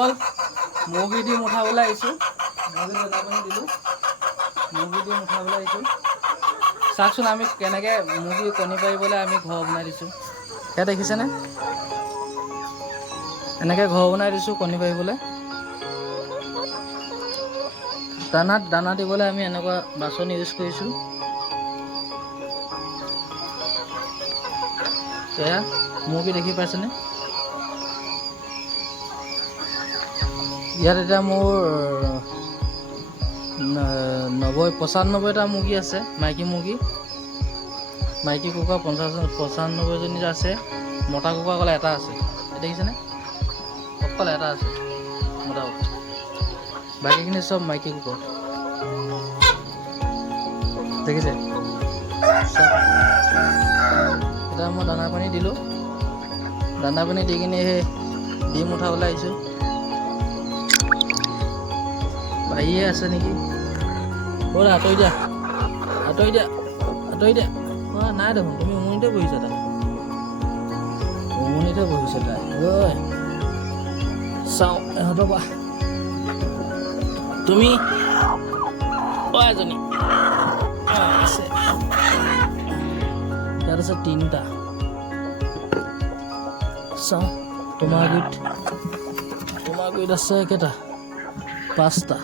বন্ধুসকল মুৰ্গী ডিম উঠাবলৈ আহিছোঁ মুৰ্গী দানা পানী দিলোঁ। মুৰ্গী ডিম উঠাবলৈ আহিছোঁ চাওকচোন আমি কেনেকৈ মুৰ্গী কণী পাৰিবলৈ আমি ঘৰ বনাই দিছোঁ। সেয়া দেখিছেনে এনেকৈ ঘৰ বনাই দিছোঁ কণী পাৰিবলৈ দানাত, দানা দিবলৈ আমি এনেকুৱা বাচন ইউজ কৰিছোঁ। এয়া মুৰ্গী দেখি পাইছেনে? ইয়াত এতিয়া মোৰ নব্বৈ, পঁচান্নব্বৈটা মুৰ্গী আছে, মাইকী মুৰ্গী। মাইকী কুকুৰা পঞ্চাছ পঁচান্নব্বৈজনী আছে, মতা কুকুৰা অকল এটা আছে। দেখিছেনে? অকল এটা আছে, মতা কুকুৰা। বাকীখিনি চব মাইকী কুকুৰা। দেখিছে? এতিয়া মই দানা পানী দিলোঁ। দানা পানী দি কিনে সেই ডিম উঠাবলৈ আহিছোঁ। পাৰিয়ে আছে নেকি ব'ল আঁতৰি দিয়া আঁতৰি দিয়া আঁতৰি দিয়া অঁ নাই দেখোন তুমি উমনিতে বহিছা তাই উমনিতে বহিছে তাই ঐ চাওঁ ইহঁতৰ পৰা তুমি অ এজনী অ, আছে ইয়াত আছে তিনিটা চাওঁ তোমাৰ গুৰিত তোমাৰ গুৰিত আছে কেইটা পাঁচটা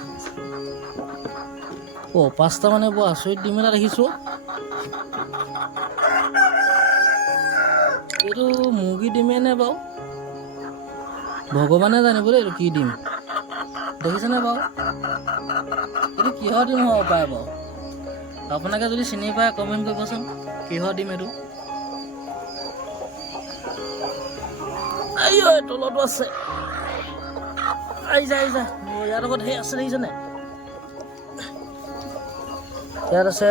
অ' পাঁচটা মানে বৰ আচৰিত ডিম এটা দেখিছোঁ। এইটো মুৰ্গী ডিমে নে বাৰু ভগৱানে জানিব দেই এইটো কি ডিম দেখিছেনে বাৰু এইটো কিহৰ ডিম হ'ব পাৰে বাৰু আপোনালোকে যদি চিনি পায় কমেণ্ট কৰিবচোন। কিহৰ ডিম এইটো? তলতো আছে। আহিছা আহিছা মোৰ ইয়াৰ লগত সেই আছে দেখিছেনে ইয়াত আছে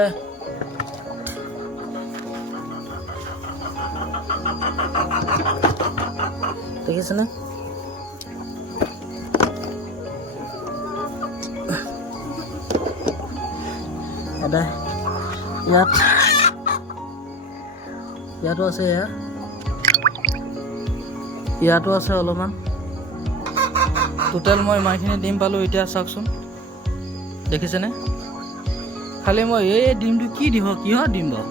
দেখিছেনে এটা ইয়াত ইয়াতো আছে এয়া ইয়াতো আছে অলপমান টোটেল মই ইমানখিনি ডিম পালোঁ, এতিয়া চাওকচোন। দেখিছেনে? খালি মই এই ডিমটো কি দিব কিহৰ ডিম বাৰু?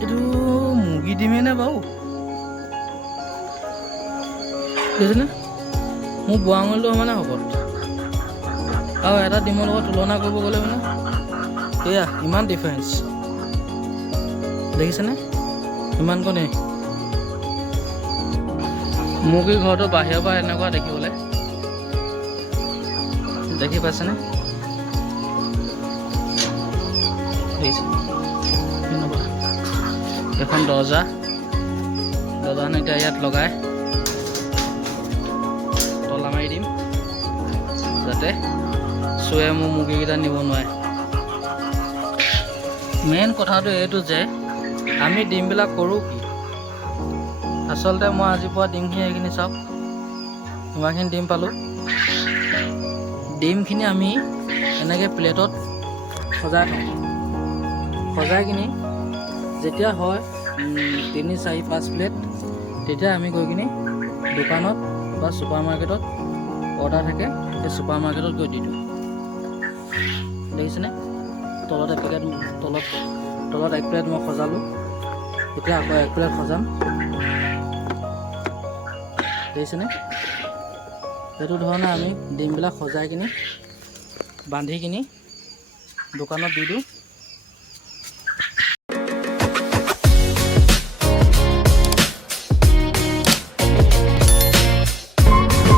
এইটো মুৰ্গী ডিমেই নে বাৰু? দেখিছেনে? মোৰ বোৱা আঙুলিটো মানে শকত আৰু এটা ডিমৰ লগত তুলনা কৰিব গ'লে মানে এয়া, ইমান ডিফাৰেঞ্চ দেখিছেনে? ইমান কণেই মুৰ্গীৰ ঘৰটো বাহিৰৰ পৰা এনেকুৱা দেখিবলৈ। দেখি পাইছেনে? দেখিছে এনেকুৱা। এখন দৰ্জা দৰ্জাখন এতিয়া ইয়াত লগাই তলা মাৰি দিম। যাতে চুৱে মোৰ মুৰ্গীকেইটা নিব নোৱাৰে। মেইন কথাটো এইটো যে, আমি ডিমবিলাক কৰোঁ কি? আচলতে মই আজি পোৱা ডিমখিনি এইখিনি চাওক। ইমানখিনি ডিম পালোঁ। ডিমখিনি আমি এনেকৈ প্লেটত সজাই থওঁ। সজাই কিনি যেতিয়া হয় তিনি চাৰি পাঁচ প্লেট তেতিয়া আমি গৈ কিনি দোকানত বা ছুপাৰ মাৰ্কেটত অৰ্ডাৰ থাকে সেই ছুপাৰ মাৰ্কেটত গৈ দি দিওঁ। দেখিছেনে? তলত এক প্লেট তলত তলত এক প্লেট মই সজালোঁ এতিয়া আকৌ এক প্লেট সজাম। দেখিছেনে? সেইটো ধৰণে আমি ডিমবিলাক সজাই কিনি বান্ধি কিনি দোকানত দি দিওঁ।